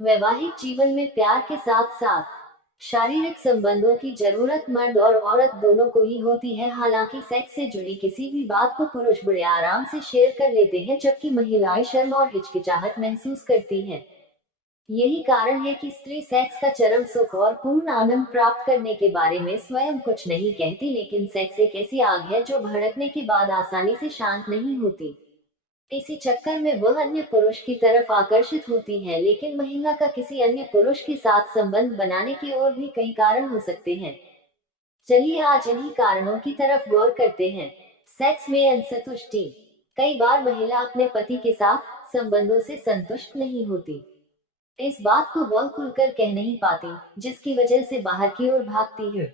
वैवाहिक जीवन में प्यार के साथ साथ शारीरिक संबंधों की जरूरत मर्द और औरत दोनों को ही होती है। हालांकि सेक्स से जुड़ी किसी भी बात को पुरुष बड़े आराम से शेयर कर लेते हैं, जबकि महिलाएं शर्म और हिचकिचाहट महसूस करती हैं। यही कारण है कि स्त्री सेक्स का चरम सुख और पूर्ण आनंद प्राप्त करने के बारे में स्वयं कुछ नहीं कहती, लेकिन सेक्स एक ऐसी आग है जो भड़कने के बाद आसानी से शांत नहीं होती। इसी चक्कर में वह अन्य पुरुष की तरफ आकर्षित होती है, लेकिन महिला का किसी अन्य पुरुष के साथ संबंध बनाने की और भी कई कारण हो सकते हैं। चलिए आज इन्हीं कारणों की तरफ गौर करते हैं। सेक्स में असंतुष्टि। कई बार महिला अपने पति के साथ संबंधों से संतुष्ट नहीं होती। इस बात को वह खुलकर कह नहीं पाती, जिसकी वजह से बाहर की ओर भागती है।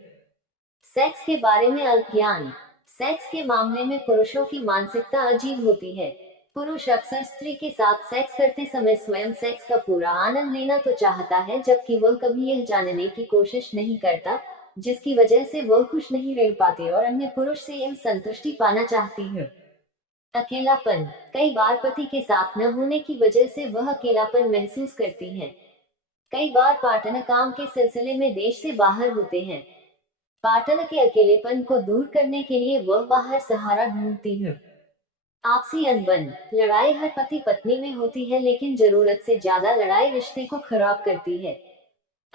सेक्स के बारे में अज्ञान। सेक्स के मामले में पुरुषों की मानसिकता अजीब होती है। पुरुष अक्सर स्त्री के साथ सेक्स करते समय स्वयं सेक्स का पूरा आनंद लेना तो चाहता है, जबकि वह कभी यह जानने की कोशिश नहीं करता, जिसकी वजह से वह खुश नहीं रह पाती और अन्य पुरुष से यह संतुष्टि पाना चाहती है। अकेलापन। कई बार पति के साथ न होने की वजह से वह अकेलापन महसूस करती है। कई बार पार्टनर काम के सिलसिले में देश से बाहर होते हैं। पार्टनर के अकेलेपन को दूर करने के लिए वह बाहर सहारा ढूंढती है। आपसी अनबन। लड़ाई हर पति पत्नी में होती है, लेकिन जरूरत से ज्यादा लड़ाई रिश्ते को खराब करती है।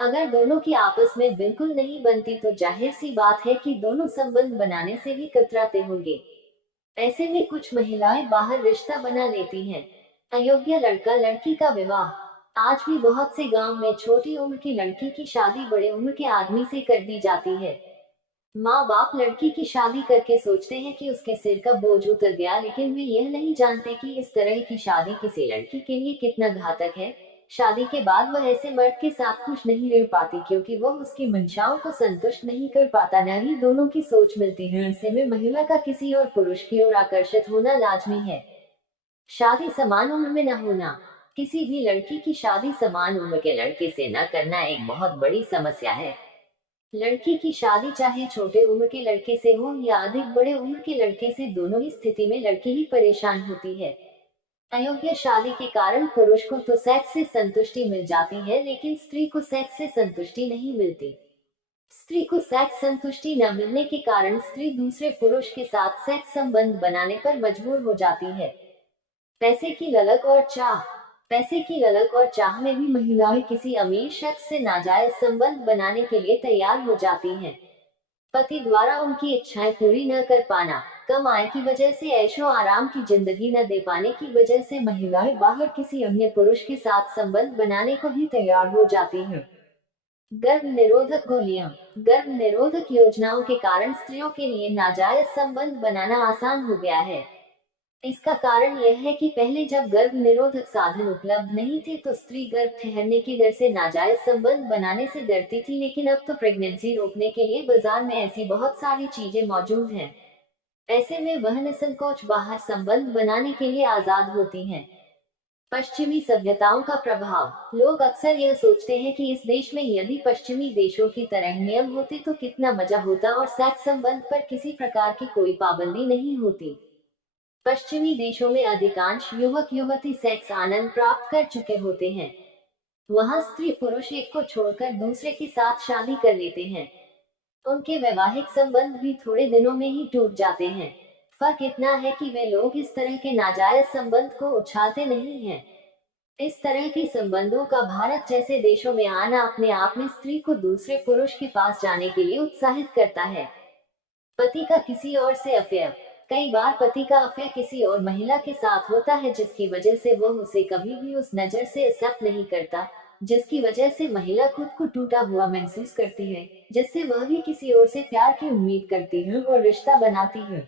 अगर दोनों की आपस में बिल्कुल नहीं बनती तो जाहिर सी बात है कि दोनों संबंध बनाने से भी कतराते होंगे। ऐसे में कुछ महिलाएं बाहर रिश्ता बना लेती हैं। अयोग्य लड़का लड़की का विवाह। आज भी बहुत से गांव में छोटी उम्र की लड़की की शादी बड़े उम्र के आदमी से कर दी जाती है। माँ बाप लड़की की शादी करके सोचते हैं कि उसके सिर का बोझ उतर गया, लेकिन वे यह नहीं जानते कि इस तरह की शादी किसी लड़की के लिए कितना घातक है। शादी के बाद वह ऐसे मर्द के साथ खुश नहीं रह पाती, क्योंकि वह उसकी मंशाओं को संतुष्ट नहीं कर पाता, न ही दोनों की सोच मिलती है। ऐसे में महिला का किसी और पुरुष की ओर आकर्षित होना लाजमी है। शादी समान उम्र में न होना। किसी भी लड़की की शादी समान उम्र के लड़के से न करना एक बहुत बड़ी समस्या है। लड़की की शादी चाहे छोटे उम्र के लड़के से हो या अधिक बड़े उम्र के लड़के से, दोनों ही स्थिति में लड़की ही परेशान होती है। अयोग्य शादी के कारण पुरुष को तो सेक्स से संतुष्टि मिल जाती है, लेकिन स्त्री को सेक्स से संतुष्टि नहीं मिलती। स्त्री को सेक्स संतुष्टि न मिलने के कारण स्त्री दूसरे पुरुष के साथ सेक्स संबंध बनाने पर मजबूर हो जाती है। पैसे की ललक और चाह। पैसे की ललक और चाह में भी महिलाएं किसी अमीर शख्स से नाजायज संबंध बनाने के लिए तैयार हो जाती हैं। पति द्वारा उनकी इच्छाएं पूरी न कर पाना, कम आय की वजह से ऐशो आराम की जिंदगी न दे पाने की वजह से महिलाएं बाहर किसी अन्य पुरुष के साथ संबंध बनाने को भी तैयार हो जाती हैं। गर्भ निरोधक गोलियां। गर्भ निरोधक योजनाओं के कारण स्त्रियों के लिए नाजायज संबंध बनाना आसान हो गया है। इसका कारण यह है कि पहले जब गर्भ निरोधक साधन उपलब्ध नहीं थे तो स्त्री गर्भ ठहरने की डर से नाजायज संबंध बनाने से डरती थी, लेकिन अब तो प्रेगनेंसी रोकने के लिए बाजार में ऐसी बहुत सारी चीजें मौजूद हैं। ऐसे में वह निसंकोच बाहर संबंध बनाने के लिए आजाद होती हैं। पश्चिमी सभ्यताओं का प्रभाव। लोग अक्सर यह सोचते हैं कि इस देश में यदि पश्चिमी देशों की तरह नियम होते तो कितना मजा होता और सेक्स संबंध पर किसी प्रकार की कोई पाबंदी नहीं होती। पश्चिमी देशों में अधिकांश युवक युवती सेक्स आनंद प्राप्त कर चुके होते हैं। वहां स्त्री पुरुष एक को छोड़कर दूसरे के साथ शादी कर लेते हैं। उनके वैवाहिक संबंध भी थोड़े दिनों में ही टूट जाते हैं। फर्क इतना है कि वे लोग इस तरह के नाजायज संबंध को उछालते नहीं हैं। इस तरह के संबंधों का भारत जैसे देशों में आना अपने आप में स्त्री को दूसरे पुरुष के पास जाने के लिए उत्साहित करता है। पति का किसी और से अफेयर। कई बार पति का अफेयर किसी और महिला के साथ होता है, जिसकी वजह से वह उसे कभी भी उस नजर से एक्सेप्ट नहीं करता, जिसकी वजह से महिला खुद को टूटा हुआ महसूस करती है, जिससे वह भी किसी और से प्यार की उम्मीद करती है और रिश्ता बनाती है।